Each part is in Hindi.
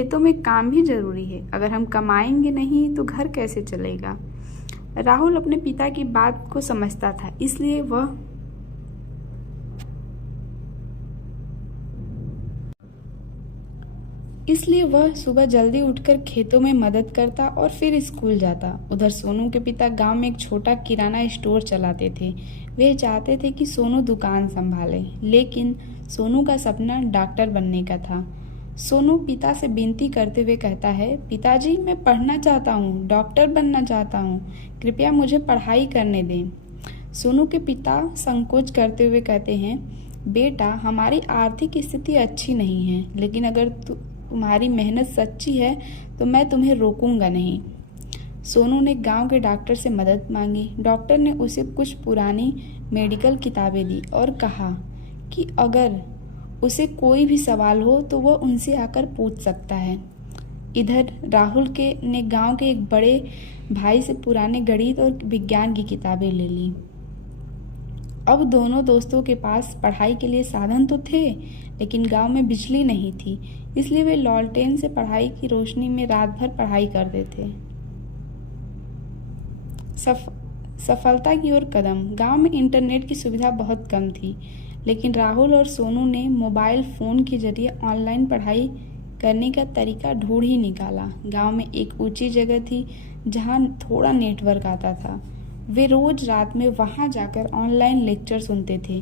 खेतों में काम भी जरूरी है। अगर हम कमाएंगे नहीं तो घर कैसे चलेगा। राहुल अपने पिता की बात को समझता था, इसलिए वह सुबह जल्दी उठकर खेतों में मदद करता और फिर स्कूल जाता। उधर सोनू के पिता गांव में एक छोटा किराना स्टोर चलाते थे। वे चाहते थे कि सोनू दुकान संभाले, लेकिन सोनू का सपना डॉक्टर बनने का था। सोनू पिता से विनती करते हुए कहता है, पिताजी मैं पढ़ना चाहता हूँ, डॉक्टर बनना चाहता हूँ, कृपया मुझे पढ़ाई करने दें। सोनू के पिता संकोच करते हुए कहते हैं, बेटा हमारी आर्थिक स्थिति अच्छी नहीं है, लेकिन अगर तुम्हारी मेहनत सच्ची है तो मैं तुम्हें रोकूंगा नहीं। सोनू ने गांव के डॉक्टर से मदद मांगी। डॉक्टर ने उसे कुछ पुरानी मेडिकल किताबें दी और कहा कि अगर उसे कोई भी सवाल हो तो वह उनसे आकर पूछ सकता है। इधर राहुल के ने गांव के एक बड़े भाई से पुराने गणित और विज्ञान की किताबें ले ली। अब दोनों दोस्तों के पास पढ़ाई के लिए साधन तो थे, लेकिन गांव में बिजली नहीं थी, इसलिए वे लॉलटेन से पढ़ाई की रोशनी में रात भर पढ़ाई करते थे। सफलता की ओर कदम। गांव में इंटरनेट की सुविधा बहुत कम थी, लेकिन राहुल और सोनू ने मोबाइल फोन के जरिए ऑनलाइन पढ़ाई करने का तरीका ढूंढ ही निकाला। गांव में एक ऊंची जगह थी जहां थोड़ा नेटवर्क आता था। वे रोज रात में वहां जाकर ऑनलाइन लेक्चर सुनते थे।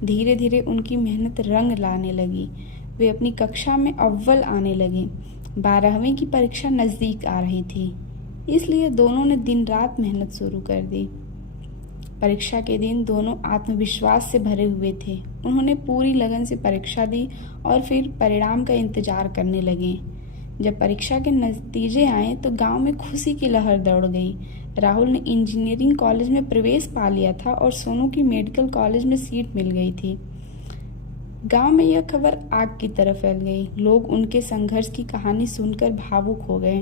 धीरे धीरे उनकी मेहनत रंग लाने लगी। वे अपनी कक्षा में अव्वल आने लगे। 12वीं की परीक्षा नजदीक आ रही थी, इसलिए दोनों ने दिन रात मेहनत शुरू कर दी। परीक्षा के दिन दोनों आत्मविश्वास से भरे हुए थे। उन्होंने पूरी लगन से परीक्षा दी और फिर परिणाम का इंतजार करने लगे। जब परीक्षा के नतीजे आए तो गांव में खुशी की लहर दौड़ गई। राहुल ने इंजीनियरिंग कॉलेज में प्रवेश पा लिया था और सोनू की मेडिकल कॉलेज में सीट मिल गई थी। गांव में यह खबर आग की तरह फैल गई। लोग उनके संघर्ष की कहानी सुनकर भावुक हो गए।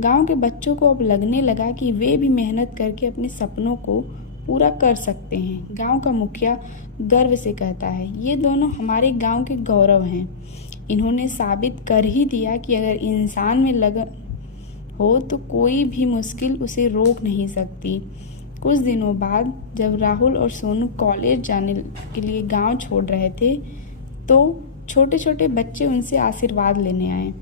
गांव के बच्चों को अब लगने लगा कि वे भी मेहनत करके अपने सपनों को पूरा कर सकते हैं। गांव का मुखिया गर्व से कहता है, ये दोनों हमारे गांव के गौरव हैं। इन्होंने साबित कर ही दिया कि अगर इंसान में लगन हो तो कोई भी मुश्किल उसे रोक नहीं सकती। कुछ दिनों बाद जब राहुल और सोनू कॉलेज जाने के लिए गांव छोड़ रहे थे, तो छोटे छोटे बच्चे उनसे आशीर्वाद लेने आए।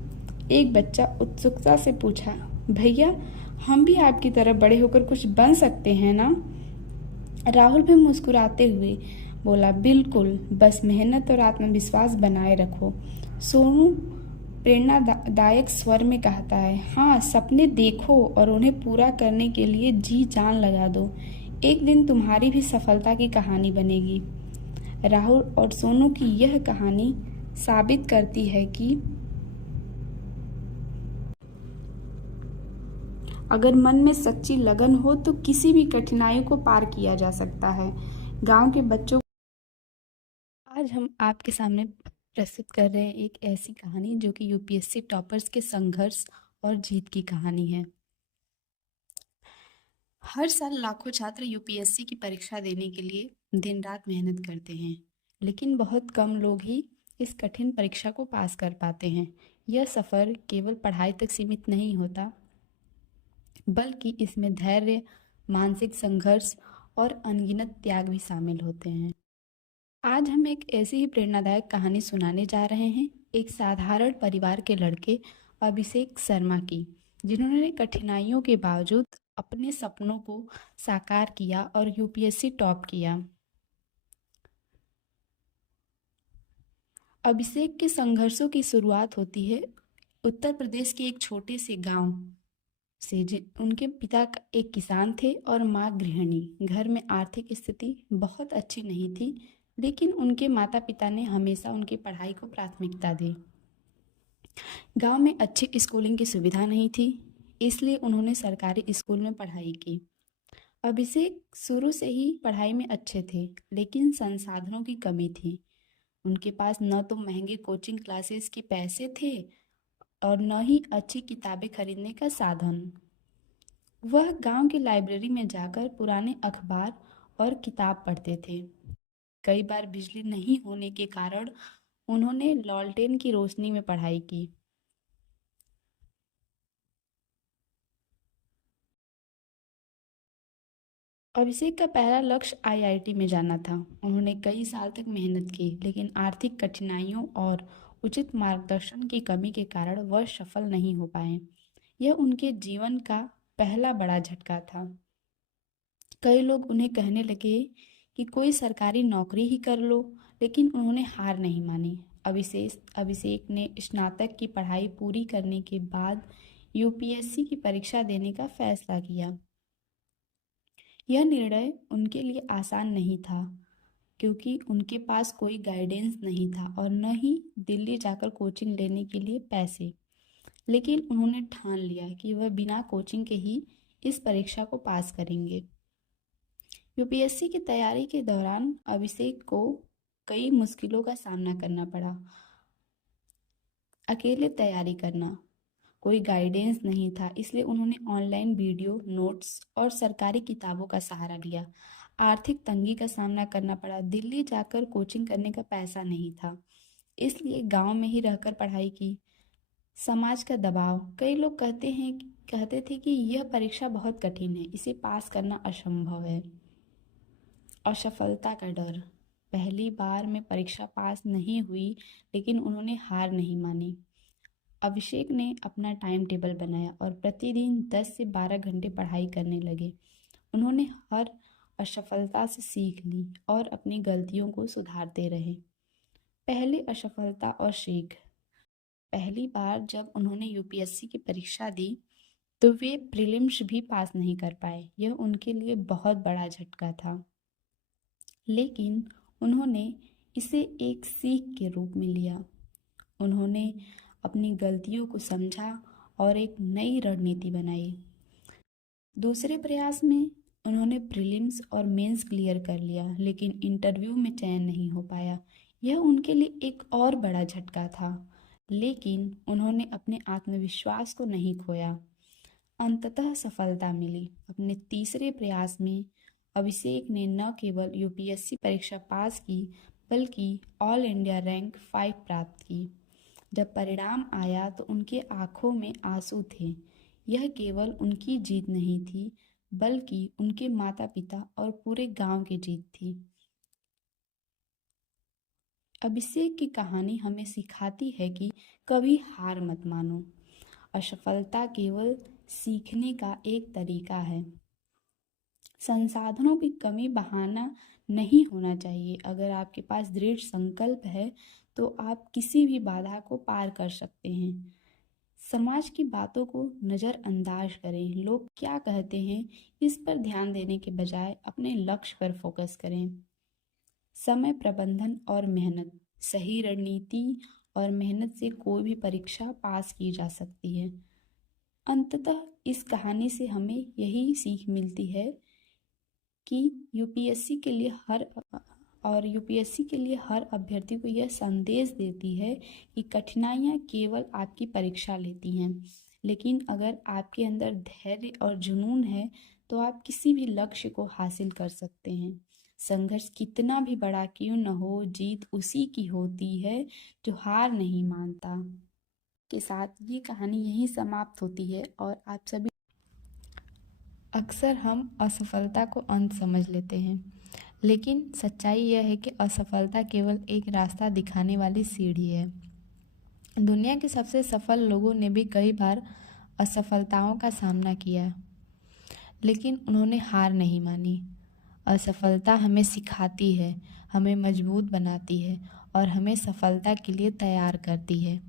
एक बच्चा उत्सुकता से पूछा, भैया हम भी आपकी तरह बड़े होकर कुछ बन सकते हैं ना। राहुल भी मुस्कुराते हुए बोला, बिल्कुल, बस मेहनत और आत्मविश्वास बनाए रखो। सोनू प्रेरणादायक स्वर में कहता है, हाँ सपने देखो और उन्हें पूरा करने के लिए जी जान लगा दो। एक दिन तुम्हारी भी सफलता की कहानी बनेगी। राहुल और सोनू की यह कहानी साबित करती है कि अगर मन में सच्ची लगन हो तो किसी भी कठिनाई को पार किया जा सकता है। गांव के बच्चों आज हम आपके सामने प्रस्तुत कर रहे हैं एक ऐसी कहानी जो कि यूपीएससी टॉपर्स के संघर्ष और जीत की कहानी है। हर साल लाखों छात्र यूपीएससी की परीक्षा देने के लिए दिन रात मेहनत करते हैं, लेकिन बहुत कम लोग ही इस कठिन परीक्षा को पास कर पाते हैं। यह सफ़र केवल पढ़ाई तक सीमित नहीं होता, बल्कि इसमें धैर्य, मानसिक संघर्ष और अनगिनत त्याग भी शामिल होते हैं। आज हम एक ऐसी ही प्रेरणादायक कहानी सुनाने जा रहे हैं, एक साधारण परिवार के लड़के अभिषेक शर्मा की, जिन्होंने कठिनाइयों के बावजूद अपने सपनों को साकार किया और यूपीएससी टॉप किया। अभिषेक के संघर्षों की शुरुआत होती है उत्तर प्रदेश के एक छोटे से गांव से। उनके पिता एक किसान थे और माँ गृहिणी। घर में आर्थिक स्थिति बहुत अच्छी नहीं थी, लेकिन उनके माता पिता ने हमेशा उनकी पढ़ाई को प्राथमिकता दी। गांव में अच्छी स्कूलिंग की सुविधा नहीं थी, इसलिए उन्होंने सरकारी स्कूल में पढ़ाई की। अभिषेक शुरू से ही पढ़ाई में अच्छे थे, लेकिन संसाधनों की कमी थी। उनके पास न तो महंगे कोचिंग क्लासेस के पैसे थे और न ही अच्छी किताबें खरीदने का साधन। वह गांव की लाइब्रेरी में जाकर पुराने अखबार और किताब पढ़ते थे। कई बार बिजली नहीं होने के कारण उन्होंने लॉलटेन की रोशनी में पढ़ाई की। अभिषेक का पहला लक्ष्य आईआईटी में जाना था। उन्होंने कई साल तक मेहनत की, लेकिन आर्थिक कठिनाइयों और उचित मार्गदर्शन की कमी के कारण वह सफल नहीं हो पाए। यह उनके जीवन का पहला बड़ा झटका था। कई लोग उन्हें कहने लगे कि कोई सरकारी नौकरी ही कर लो, लेकिन उन्होंने हार नहीं मानी। अभिषेक ने स्नातक की पढ़ाई पूरी करने के बाद यूपीएससी की परीक्षा देने का फैसला किया। यह निर्णय उनके लिए आसान नहीं था, क्योंकि उनके पास कोई गाइडेंस नहीं था और न ही दिल्ली जाकर कोचिंग लेने के लिए पैसे। लेकिन उन्होंने ठान लिया कि वह बिना कोचिंग के ही इस परीक्षा को पास करेंगे। यूपीएससी की तैयारी के दौरान अभिषेक को कई मुश्किलों का सामना करना पड़ा। अकेले तैयारी करना, कोई गाइडेंस नहीं था, इसलिए उन्होंने ऑनलाइन वीडियो, नोट्स और सरकारी किताबों का सहारा लिया। आर्थिक तंगी का सामना करना पड़ा। दिल्ली जाकर कोचिंग करने का पैसा नहीं था, इसलिए गांव में ही रहकर पढ़ाई की। समाज का दबाव, कई लोग कहते थे कि यह परीक्षा बहुत कठिन है, इसे पास करना असंभव है। असफलता का डर, पहली बार में परीक्षा पास नहीं हुई, लेकिन उन्होंने हार नहीं मानी। अभिषेक ने अपना टाइम टेबल बनाया और प्रतिदिन 10 से 12 घंटे पढ़ाई करने लगे। उन्होंने हर असफलता से सीख ली और अपनी गलतियों को सुधारते रहे। पहली असफलता और सीख। पहली बार जब उन्होंने यूपीएससी की परीक्षा दी, तो वे प्रीलिम्स भी पास नहीं कर पाए। यह उनके लिए बहुत बड़ा झटका था, लेकिन उन्होंने इसे एक सीख के रूप में लिया। उन्होंने अपनी गलतियों को समझा और एक नई रणनीति बनाई। दूसरे प्रयास में उन्होंने प्रीलिम्स और मेंस क्लियर कर लिया, लेकिन इंटरव्यू में चयन नहीं हो पाया। यह उनके लिए एक और बड़ा झटका था, लेकिन उन्होंने अपने आत्मविश्वास को नहीं खोया। अंततः सफलता मिली। अपने तीसरे प्रयास में अभिषेक ने न केवल यूपीएससी परीक्षा पास की, बल्कि ऑल इंडिया रैंक 5 प्राप्त की। जब परिणाम आया तो उनके आंखों में आंसू थे। यह केवल उनकी जीत नहीं थी, बल्कि उनके माता पिता और पूरे गांव की जीत थी। अभिषेक की कहानी हमें सिखाती है कि कभी हार मत मानो। असफलता केवल सीखने का एक तरीका है। संसाधनों की कमी बहाना नहीं होना चाहिए। अगर आपके पास दृढ़ संकल्प है, तो आप किसी भी बाधा को पार कर सकते हैं। समाज की बातों को नज़रअंदाज करें। लोग क्या कहते हैं, इस पर ध्यान देने के बजाय अपने लक्ष्य पर फोकस करें। समय प्रबंधन और मेहनत, सही रणनीति और मेहनत से कोई भी परीक्षा पास की जा सकती है। अंततः इस कहानी से हमें यही सीख मिलती है कि यूपीएससी के लिए हर अभ्यर्थी को यह संदेश देती है कि कठिनाइयाँ केवल आपकी परीक्षा लेती हैं, लेकिन अगर आपके अंदर धैर्य और जुनून है, तो आप किसी भी लक्ष्य को हासिल कर सकते हैं। संघर्ष कितना भी बड़ा क्यों न हो, जीत उसी की होती है जो हार नहीं मानता। के साथ ये कहानी यहीं समाप्त होती है और आप सभी अक्सर हम असफलता को अंत समझ लेते हैं, लेकिन सच्चाई यह है कि असफलता केवल एक रास्ता दिखाने वाली सीढ़ी है। दुनिया के सबसे सफल लोगों ने भी कई बार असफलताओं का सामना किया, लेकिन उन्होंने हार नहीं मानी। असफलता हमें सिखाती है, हमें मजबूत बनाती है और हमें सफलता के लिए तैयार करती है।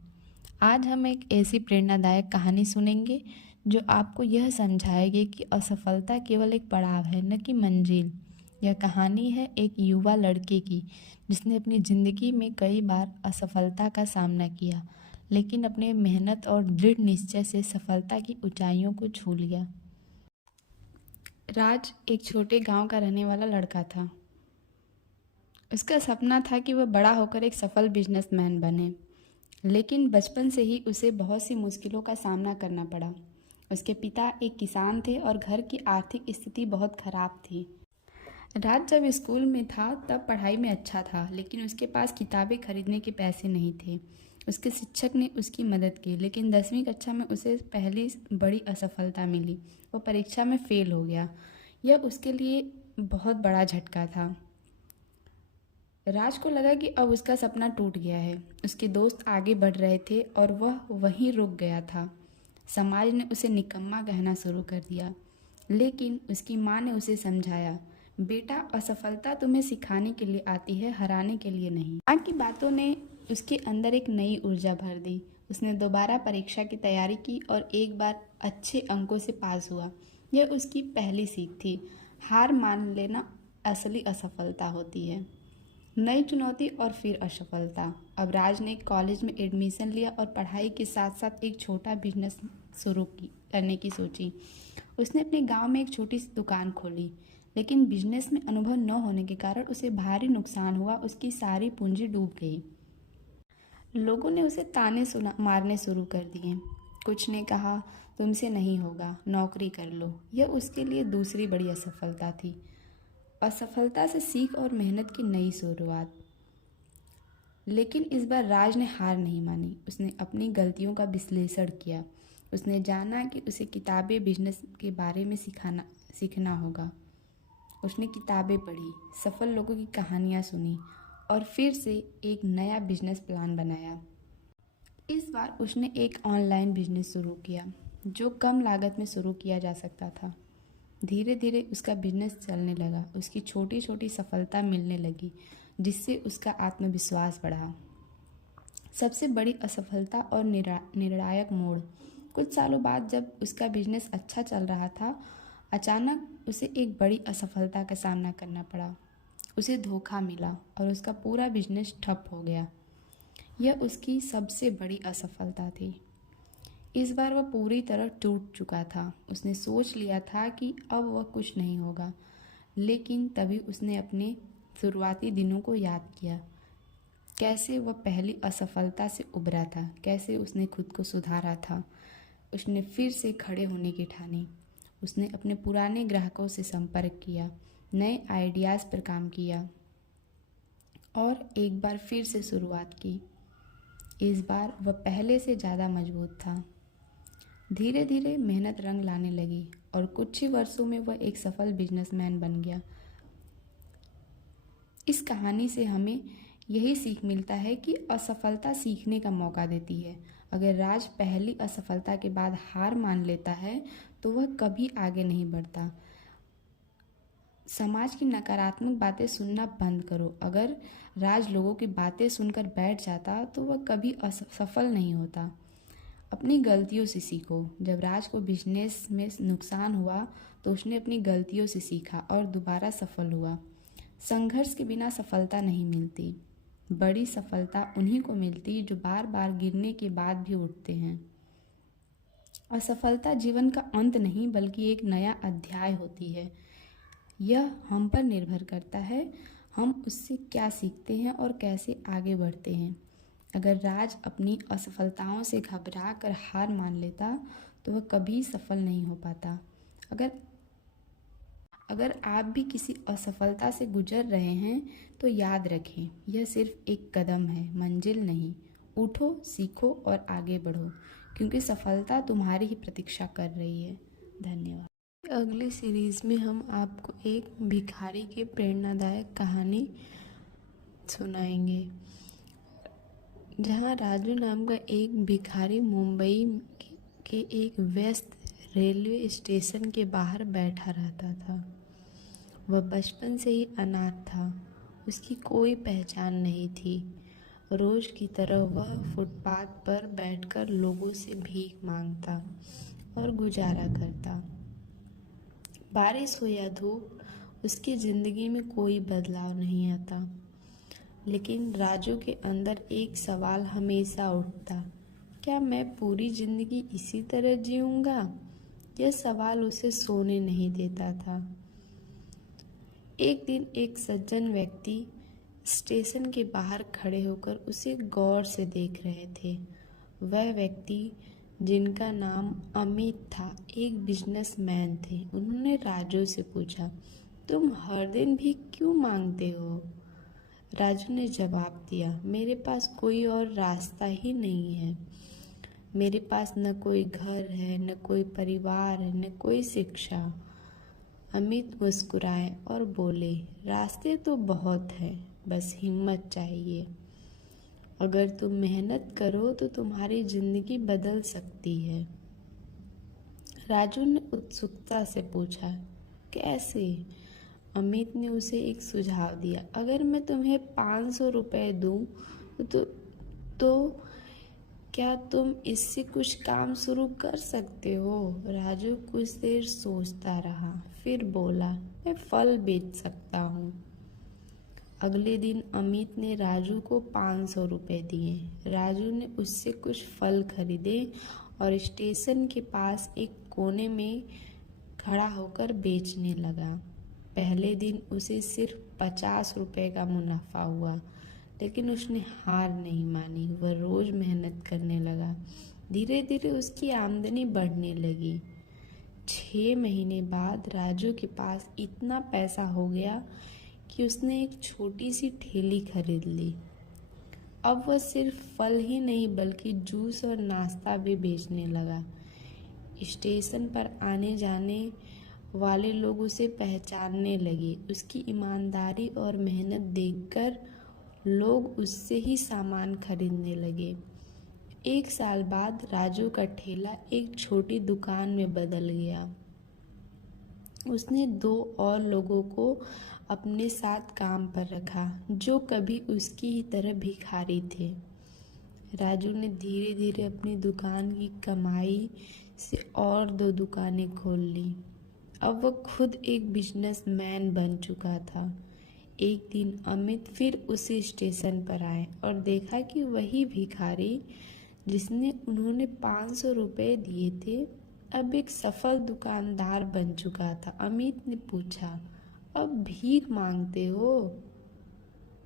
आज हम एक ऐसी प्रेरणादायक कहानी सुनेंगे जो आपको यह समझाएगी कि असफलता केवल एक पड़ाव है, न कि मंजिल। यह कहानी है एक युवा लड़के की, जिसने अपनी ज़िंदगी में कई बार असफलता का सामना किया, लेकिन अपने मेहनत और दृढ़ निश्चय से सफलता की ऊंचाइयों को छू लिया। राज एक छोटे गांव का रहने वाला लड़का था। उसका सपना था कि वह बड़ा होकर एक सफल बिजनेसमैन बने, लेकिन बचपन से ही उसे बहुत सी मुश्किलों का सामना करना पड़ा। उसके पिता एक किसान थे और घर की आर्थिक स्थिति बहुत खराब थी। राज जब स्कूल में था तब पढ़ाई में अच्छा था, लेकिन उसके पास किताबें खरीदने के पैसे नहीं थे। उसके शिक्षक ने उसकी मदद की, लेकिन 10वीं कक्षा में उसे पहली बड़ी असफलता मिली। वो परीक्षा में फेल हो गया। यह उसके लिए बहुत बड़ा झटका था। राज को लगा कि अब उसका सपना टूट गया है। उसके दोस्त आगे बढ़ रहे थे और वह वहीं रुक गया था। समाज ने उसे निकम्मा कहना शुरू कर दिया, लेकिन उसकी माँ ने उसे समझाया, बेटा, असफलता तुम्हें सिखाने के लिए आती है, हराने के लिए नहीं। माँ की बातों ने उसके अंदर एक नई ऊर्जा भर दी। उसने दोबारा परीक्षा की तैयारी की और एक बार अच्छे अंकों से पास हुआ। यह उसकी पहली सीख थी। हार मान लेना असली असफलता होती है। नई चुनौती और फिर असफलता। अब राज ने कॉलेज में एडमिशन लिया और पढ़ाई के साथ साथ एक छोटा बिजनेस करने की सोची। उसने अपने गांव में एक छोटी सी दुकान खोली, लेकिन बिजनेस में अनुभव न होने के कारण उसे भारी नुकसान हुआ। उसकी सारी पूंजी डूब गई। लोगों ने उसे ताने मारने शुरू कर दिए। कुछ ने कहा, तुमसे नहीं होगा, नौकरी कर लो। यह उसके लिए दूसरी बड़ी असफलता थी। असफलता से सीख और मेहनत की नई शुरुआत। लेकिन इस बार राज ने हार नहीं मानी। उसने अपनी गलतियों का विश्लेषण किया। उसने जाना कि उसे किताबें बिजनेस के बारे में सीखना होगा। उसने किताबें पढ़ी, सफल लोगों की कहानियाँ सुनी और फिर से एक नया बिजनेस प्लान बनाया। इस बार उसने एक ऑनलाइन बिजनेस शुरू किया, जो कम लागत में शुरू किया जा सकता था। धीरे धीरे उसका बिजनेस चलने लगा। उसकी छोटी छोटी सफलता मिलने लगी, जिससे उसका आत्मविश्वास बढ़ा। सबसे बड़ी असफलता और निर्णायक मोड़। कुछ सालों बाद जब उसका बिजनेस अच्छा चल रहा था, अचानक उसे एक बड़ी असफलता का सामना करना पड़ा। उसे धोखा मिला और उसका पूरा बिजनेस ठप हो गया। यह उसकी सबसे बड़ी असफलता थी। इस बार वह पूरी तरह टूट चुका था। उसने सोच लिया था कि अब वह कुछ नहीं होगा, लेकिन तभी उसने अपने शुरुआती दिनों को याद किया। कैसे वह पहली असफलता से उबरा था, कैसे उसने खुद को सुधारा था। उसने फिर से खड़े होने की ठानी। उसने अपने पुराने ग्राहकों से संपर्क किया, नए आइडियाज़ पर काम किया और एक बार फिर से शुरुआत की। इस बार वह पहले से ज़्यादा मजबूत था। धीरे धीरे मेहनत रंग लाने लगी और कुछ ही वर्षों में वह एक सफल बिजनेसमैन बन गया। इस कहानी से हमें यही सीख मिलता है कि असफलता सीखने का मौका देती है। अगर राज पहली असफलता के बाद हार मान लेता है तो वह कभी आगे नहीं बढ़ता। समाज की नकारात्मक बातें सुनना बंद करो। अगर राज लोगों की बातें सुनकर बैठ जाता तो वह कभी सफल नहीं होता। अपनी गलतियों से सीखो। जब राज को बिजनेस में नुकसान हुआ तो उसने अपनी गलतियों से सीखा और दोबारा सफल हुआ। संघर्ष के बिना सफलता नहीं मिलती। बड़ी सफलता उन्हीं को मिलती जो बार बार गिरने के बाद भी उठते हैं। असफलता जीवन का अंत नहीं, बल्कि एक नया अध्याय होती है। यह हम पर निर्भर करता है, हम उससे क्या सीखते हैं और कैसे आगे बढ़ते हैं। अगर राज अपनी असफलताओं से घबरा कर हार मान लेता तो वह कभी सफल नहीं हो पाता। अगर आप भी किसी असफलता से गुजर रहे हैं तो याद रखें, यह सिर्फ एक कदम है, मंजिल नहीं। उठो, सीखो और आगे बढ़ो, क्योंकि सफलता तुम्हारी ही प्रतीक्षा कर रही है। धन्यवाद। अगली सीरीज़ में हम आपको एक भिखारी की प्रेरणादायक कहानी सुनाएंगे, जहाँ राजू नाम का एक भिखारी मुंबई के एक व्यस्त रेलवे स्टेशन के बाहर बैठा रहता था। वह बचपन से ही अनाथ था। उसकी कोई पहचान नहीं थी। रोज की तरह वह फुटपाथ पर बैठकर लोगों से भीख मांगता और गुजारा करता। बारिश हो या धूप, उसकी ज़िंदगी में कोई बदलाव नहीं आता। लेकिन राजू के अंदर एक सवाल हमेशा उठता, क्या मैं पूरी ज़िंदगी इसी तरह जीऊँगा? यह सवाल उसे सोने नहीं देता था। एक दिन एक सज्जन व्यक्ति स्टेशन के बाहर खड़े होकर उसे गौर से देख रहे थे। वह व्यक्ति, जिनका नाम अमित था, एक बिजनेसमैन थे। उन्होंने राजू से पूछा, तुम हर दिन भी क्यों मांगते हो? राजू ने जवाब दिया, मेरे पास कोई और रास्ता ही नहीं है। मेरे पास न कोई घर है, न कोई परिवार है, न कोई शिक्षा। अमित मुस्कुराए और बोले, रास्ते तो बहुत हैं, बस हिम्मत चाहिए। अगर तुम मेहनत करो तो तुम्हारी जिंदगी बदल सकती है। राजू ने उत्सुकता से पूछा, कैसे? अमित ने उसे एक सुझाव दिया, अगर मैं तुम्हें 500 रुपये दूं तो क्या तुम इससे कुछ काम शुरू कर सकते हो? राजू कुछ देर सोचता रहा, फिर बोला, मैं फल बेच सकता हूँ। अगले दिन अमित ने राजू को 500 रुपये दिए। राजू ने उससे कुछ फल खरीदे और स्टेशन के पास एक कोने में खड़ा होकर बेचने लगा। पहले दिन उसे सिर्फ 50 रुपये का मुनाफा हुआ, लेकिन उसने हार नहीं मानी। वह रोज मेहनत करने लगा। धीरे धीरे उसकी आमदनी बढ़ने लगी। 6 महीने बाद राजू के पास इतना पैसा हो गया कि उसने एक छोटी सी ठेली खरीद ली। अब वह सिर्फ फल ही नहीं बल्कि जूस और नाश्ता भी बेचने लगा। स्टेशन पर आने जाने वाले लोग उसे पहचानने लगे। उसकी ईमानदारी और मेहनत देखकर लोग उससे ही सामान खरीदने लगे। 1 साल बाद राजू का ठेला एक छोटी दुकान में बदल गया। उसने 2 और लोगों को अपने साथ काम पर रखा, जो कभी उसकी ही तरह भिखारी थे। राजू ने धीरे धीरे अपनी दुकान की कमाई से और 2 दुकानें खोल ली। अब वह खुद एक बिजनेसमैन बन चुका था। एक दिन अमित फिर उसी स्टेशन पर आए और देखा कि वही भिखारी जिसने उन्होंने 500 रुपये दिए थे, अब एक सफल दुकानदार बन चुका था। अमित ने पूछा, अब भीख मांगते हो?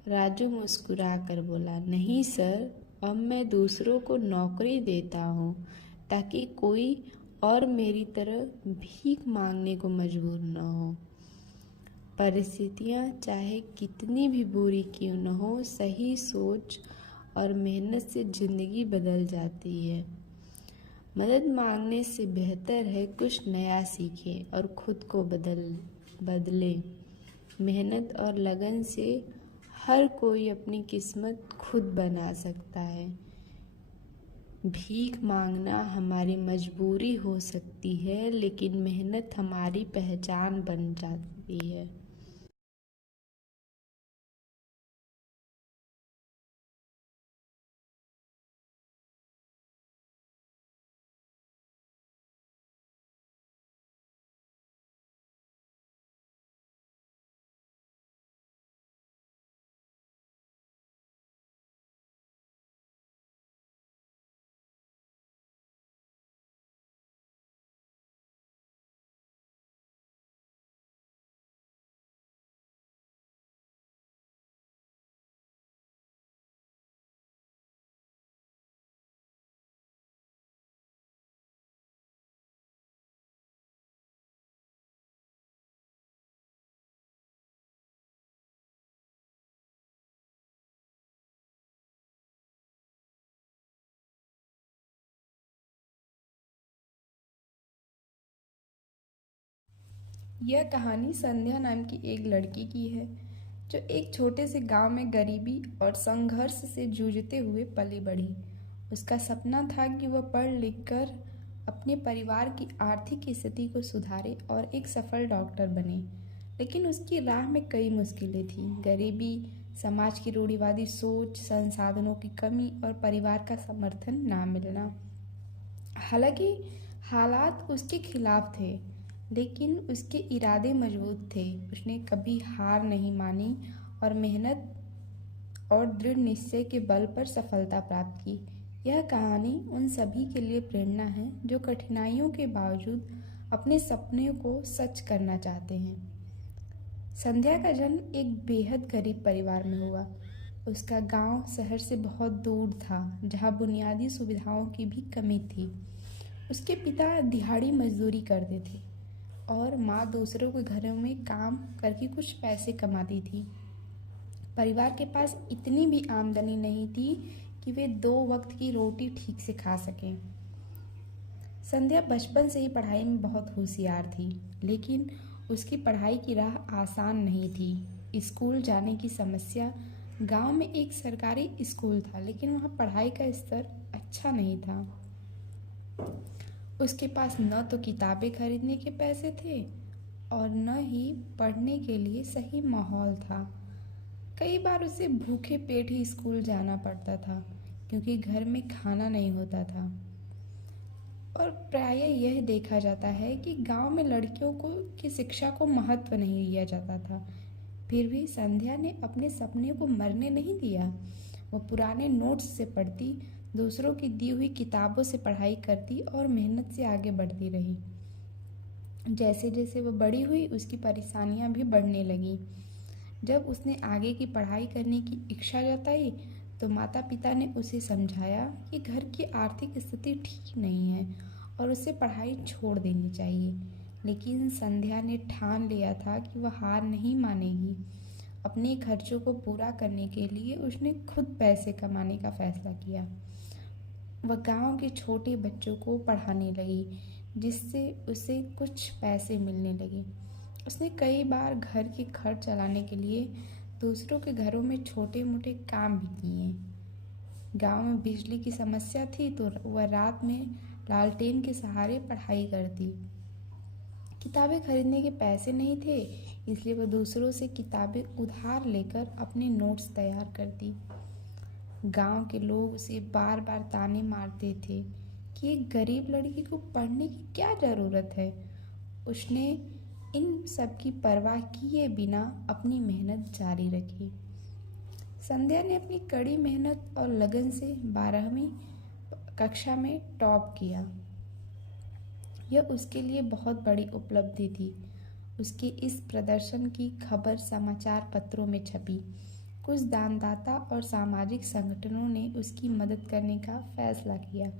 राजू मुस्कुरा कर बोला, नहीं सर, अब मैं दूसरों को नौकरी देता हूँ ताकि कोई और मेरी तरह भीख मांगने को मजबूर न हो। परिस्थितियाँ चाहे कितनी भी बुरी क्यों न हो, सही सोच और मेहनत से जिंदगी बदल जाती है। मदद मांगने से बेहतर है कुछ नया सीखें और खुद को बदले। मेहनत और लगन से हर कोई अपनी किस्मत खुद बना सकता है। भीख मांगना हमारी मजबूरी हो सकती है, लेकिन मेहनत हमारी पहचान बन जाती है। यह कहानी संध्या नाम की एक लड़की की है, जो एक छोटे से गांव में गरीबी और संघर्ष से जूझते हुए पली बढ़ी। उसका सपना था कि वह पढ़ लिख कर अपने परिवार की आर्थिक स्थिति को सुधारे और एक सफल डॉक्टर बने। लेकिन उसकी राह में कई मुश्किलें थीं। गरीबी, समाज की रूढ़िवादी सोच, संसाधनों की कमी और परिवार का समर्थन ना मिलना। हालांकि हालात उसके खिलाफ थे, लेकिन उसके इरादे मजबूत थे। उसने कभी हार नहीं मानी और मेहनत और दृढ़ निश्चय के बल पर सफलता प्राप्त की। यह कहानी उन सभी के लिए प्रेरणा है जो कठिनाइयों के बावजूद अपने सपने को सच करना चाहते हैं। संध्या का जन्म एक बेहद गरीब परिवार में हुआ। उसका गांव शहर से बहुत दूर था, जहां बुनियादी सुविधाओं की भी कमी थी। उसके पिता दिहाड़ी मजदूरी करते थे और माँ दूसरों के घरों में काम करके कुछ पैसे कमाती थी। परिवार के पास इतनी भी आमदनी नहीं थी कि वे 2 वक्त की रोटी ठीक से खा सकें। संध्या बचपन से ही पढ़ाई में बहुत होशियार थी, लेकिन उसकी पढ़ाई की राह आसान नहीं थी। स्कूल जाने की समस्या। गांव में एक सरकारी स्कूल था, लेकिन वहाँ पढ़ाई का स्तर अच्छा नहीं था। उसके पास न तो किताबें खरीदने के पैसे थे और न ही पढ़ने के लिए सही माहौल था। कई बार उसे भूखे पेट ही स्कूल जाना पड़ता था, क्योंकि घर में खाना नहीं होता था। और प्रायः यह देखा जाता है कि गांव में लड़कियों को की शिक्षा को महत्व नहीं दिया जाता था। फिर भी संध्या ने अपने सपने को मरने नहीं दिया। वह पुराने नोट्स से पढ़ती, दूसरों की दी हुई किताबों से पढ़ाई करती और मेहनत से आगे बढ़ती रही। जैसे जैसे वह बड़ी हुई, उसकी परेशानियां भी बढ़ने लगीं। जब उसने आगे की पढ़ाई करने की इच्छा जताई, तो माता पिता ने उसे समझाया कि घर की आर्थिक स्थिति ठीक नहीं है और उसे पढ़ाई छोड़ देनी चाहिए। लेकिन संध्या ने ठान लिया था कि वह हार नहीं मानेगी। अपने खर्चों को पूरा करने के लिए उसने खुद पैसे कमाने का फैसला किया। वह गांव के छोटे बच्चों को पढ़ाने लगी, जिससे उसे कुछ पैसे मिलने लगे। उसने कई बार घर के खर्च चलाने के लिए दूसरों के घरों में छोटे मोटे काम भी किए। गांव में बिजली की समस्या थी, तो वह रात में लालटेन के सहारे पढ़ाई करती। किताबें खरीदने के पैसे नहीं थे, इसलिए वह दूसरों से किताबें उधार लेकर अपने नोट्स तैयार करती। गांव के लोग उसे बार बार ताने मारते थे कि एक गरीब लड़की को पढ़ने की क्या ज़रूरत है। उसने इन सब की परवाह किए बिना अपनी मेहनत जारी रखी। संध्या ने अपनी कड़ी मेहनत और लगन से 12वीं कक्षा में टॉप किया। यह उसके लिए बहुत बड़ी उपलब्धि थी। उसके इस प्रदर्शन की खबर समाचार पत्रों में छपी। कुछ दानदाता और सामाजिक संगठनों ने उसकी मदद करने का फैसला किया।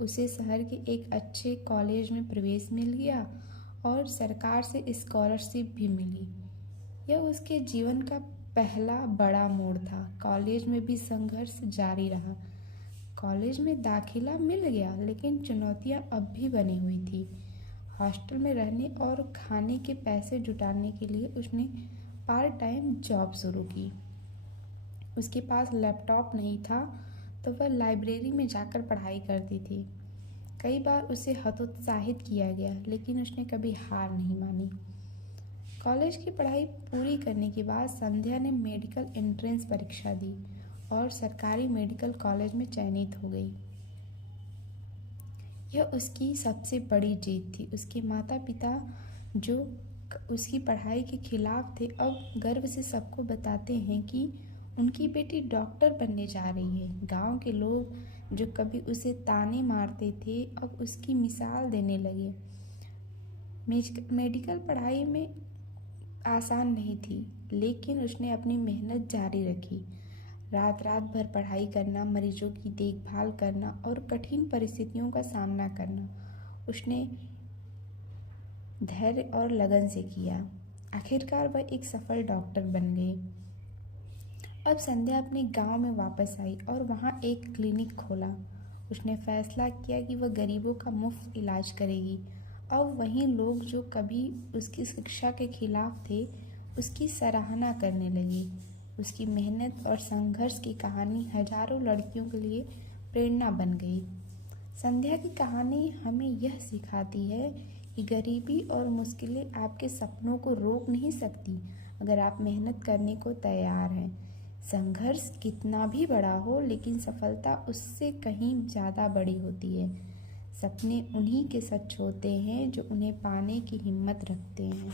उसे शहर के एक अच्छे कॉलेज में प्रवेश मिल गया और सरकार से स्कॉलरशिप भी मिली। यह उसके जीवन का पहला बड़ा मोड़ था। कॉलेज में भी संघर्ष जारी रहा। कॉलेज में दाखिला मिल गया, लेकिन चुनौतियां अब भी बनी हुई थी। हॉस्टल में रहने और खाने के पैसे जुटाने के लिए उसने पार्ट टाइम जॉब शुरू की। उसके पास लैपटॉप नहीं था, तो वह लाइब्रेरी में जाकर पढ़ाई करती थी। कई बार उसे हतोत्साहित किया गया, लेकिन उसने कभी हार नहीं मानी। कॉलेज की पढ़ाई पूरी करने के बाद संध्या ने मेडिकल एंट्रेंस परीक्षा दी और सरकारी मेडिकल कॉलेज में चयनित हो गई। यह उसकी सबसे बड़ी जीत थी। उसके माता पिता, जो उसकी पढ़ाई के खिलाफ थे, अब गर्व से सबको बताते हैं कि उनकी बेटी डॉक्टर बनने जा रही है। गांव के लोग, जो कभी उसे ताने मारते थे, अब उसकी मिसाल देने लगे। मेडिकल पढ़ाई में आसान नहीं थी, लेकिन उसने अपनी मेहनत जारी रखी। रात रात भर पढ़ाई करना, मरीजों की देखभाल करना और कठिन परिस्थितियों का सामना करना उसने धैर्य और लगन से किया। आखिरकार वह एक सफल डॉक्टर बन गई। अब संध्या अपने गांव में वापस आई और वहां एक क्लिनिक खोला। उसने फैसला किया कि वह गरीबों का मुफ्त इलाज करेगी। अब वहीं लोग, जो कभी उसकी शिक्षा के खिलाफ थे, उसकी सराहना करने लगे। उसकी मेहनत और संघर्ष की कहानी हजारों लड़कियों के लिए प्रेरणा बन गई। संध्या की कहानी हमें यह सिखाती है कि गरीबी और मुश्किलें आपके सपनों को रोक नहीं सकती, अगर आप मेहनत करने को तैयार हैं। संघर्ष कितना भी बड़ा हो, लेकिन सफलता उससे कहीं ज़्यादा बड़ी होती है। सपने उन्हीं के सच होते हैं जो उन्हें पाने की हिम्मत रखते हैं।